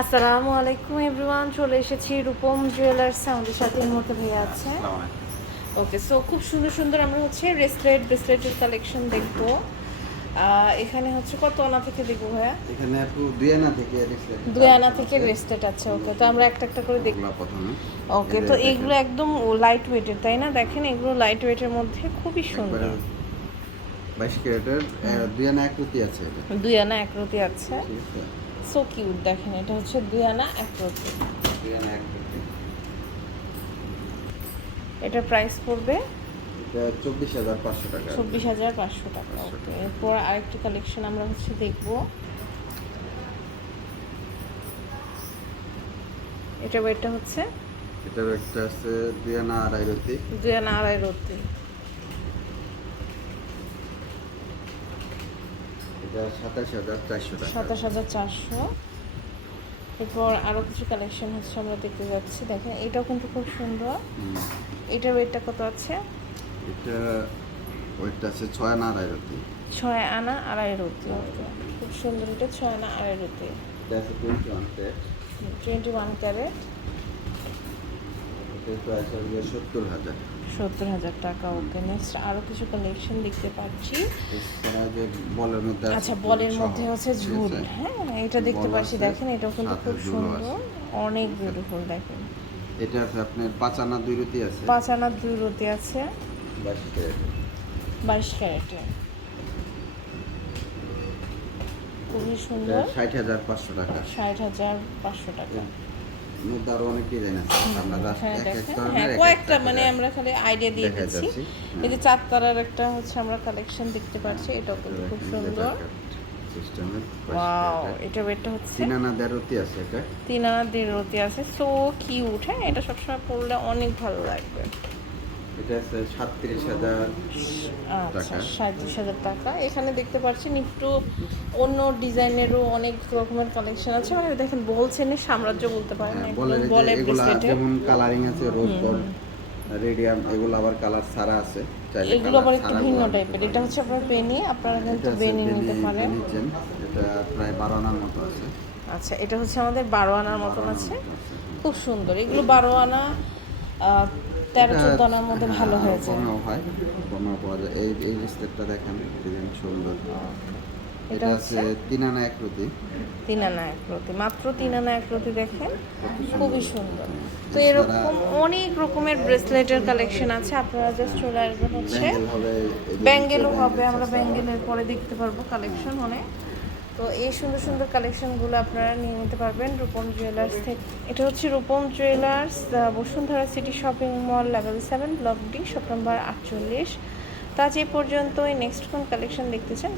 আসসালামু আলাইকুম এভরিওয়ান চলে এসেছি রূপম জুয়েলার্স আমাদের সাথে এই মুহূর্তে ভাইয়া আছে। ওকে সো খুব সুন্দর সুন্দর আমরা হচ্ছে রেসলেট ব্রেসলেটের কালেকশন দেখব। এখানে হচ্ছে কত আনা থেকে দেখব ভাইয়া? এখানে আপু দুই আনা থেকে রেসলেট দুই আনা থেকে রেসলেট আছে ওকে তো আমরা একটা একটা করে দেখব। প্রথমে ওকে তো এইগুলো একদম লাইট ওয়েটের তাই না? দেখেন এগুলো লাইট ওয়েটের মধ্যে খুবই সুন্দর। বাইশ ক্যারেটের দুই আনা একরতি আছে দুই আনা এক রতি আছে। ঠিক আছে। সো কিউট দেখেন এটা হচ্ছে দুই আনা এক একরতি এটার প্রাইস পড়বে এটা চব্বিশ হাজার পাঁচশো টাকা। চব্বিশ হাজার পাঁচশো টাকা ওকে এরপর আরেকটি কালেকশন আমরা হচ্ছে দেখব। এটা ওয়েটটা হচ্ছে এটা একটা আছে দুই আনা আড়াই রতি দুই আনা আড়াই রতি সাতাশ হাজার চারশো সাতাশ হাজার চারশো। এরপর আরও কিছু কালেকশন হচ্ছে আমরা দেখতে যাচ্ছি। দেখেন এটাও কিন্তু খুব সুন্দর। এটার ওয়েটটা কত আছে? এটা ওইটা আছে ছয় আনা আড়াই রতি। ছয় আনা আড়াই ওকে খুব সুন্দর এটা ছয় আনা আড়াই আছে twenty one plate twenty one carat সত্তর হাজার। টাকা ওকে নেক্সট আরও কিছু কালেকশন দেখতে পাচ্ছি। আচ্ছা বলের মধ্যে হচ্ছে ঝুল হ্যাঁ এটা দেখতে পাচ্ছি দেখেন এটাও কিন্তু খুব সুন্দর অনেক বিউটিফুল দেখেন। এটা আপনার পাঁচ আনা দুই রুটি আছে। পাঁচ আনার দুই রতি আছে। বাইশ ক্যারেটে। খুবই সুন্দর। ষাট হাজার পাঁচশো টাকা। ষাট হাজার পাঁচশো টাকা। মধ্যে আরও অনেক ডিজাইন আছে। আমরা জাস্ট হ্যাঁ এক এক ধরনের হ্যাঁ কয়েকটা মানে আমরা খালি আইডিয়া দিয়ে দিচ্ছি। এই যে চার তারার একটা হচ্ছে আমরা কালেকশন দেখতে পাচ্ছি এটাও কিন্তু খুব সুন্দর। সিস্টেমের ওয়াও এটা ওয়েটটা হচ্ছে তিন আনা দেড় আছে এটা। তিন আনা দেড় রতি আছে। সো কিউট হ্যাঁ এটা সবসময় পরলে অনেক ভালো লাগবে। এটা আছে সাতত্রিশ হাজার আচ্ছা। সাঁত্রিশ হাজার টাকা। এখানে দেখতে পাচ্ছেন একটু অন্য ডিজাইনেরও অনেক রকমের কালেকশন আছে। মানে দেখেন বল চেনের সাম্রাজ্য বলতে পারেন হ্যাঁ, ব্রেসলেটে যেমন কালারিং আছে রোজ গোল্ড রেডিয়াম এগুলো আবার কালার ছাড়া আছে। এগুলো আবার একটু ভিন্ন টাইপের এটা হচ্ছে আপনার পেনি আপনারা কিন্তু বেনি নিতে পারেন। এটা প্রায় বারো আনার মতো আছে। আচ্ছা এটা হচ্ছে আমাদের বারো আনার মতন আছে। খুব সুন্দর। এগুলো বারো আনা তেরো চোদ্দ আনার মধ্যে হ্যাঁ, ভালো হয়ে যায় কমেও হয় কমেও পাওয়া যায়। এই এই স্টেপটা দেখেন ডিজাইন সুন্দর। এটা হচ্ছে তিন আনা এক রুটি। তিন আনা এক মাত্র তিন আনা এক দেখেন খুবই সুন্দর। তো এরকম অনেক রকমের ব্রেসলেটের কালেকশন আছে আপনারা জাস্ট চলে আসবেন হচ্ছে। ব্যাঙ্গেলও হবে আমরা ব্যাঙ্গেলের পরে দেখতে পারব কালেকশন অনেক তো এই সুন্দর সুন্দর কালেকশনগুলো আপনারা নিয়ে নিতে পারবেন রূপম জুয়েলার্স থেকে। এটা হচ্ছে Rupam jewellers Bashundhara city shopping mall level seven block D shop number আটচল্লিশ। তো আজ এই নেক্সট কোন কালেকশন দেখতে চান?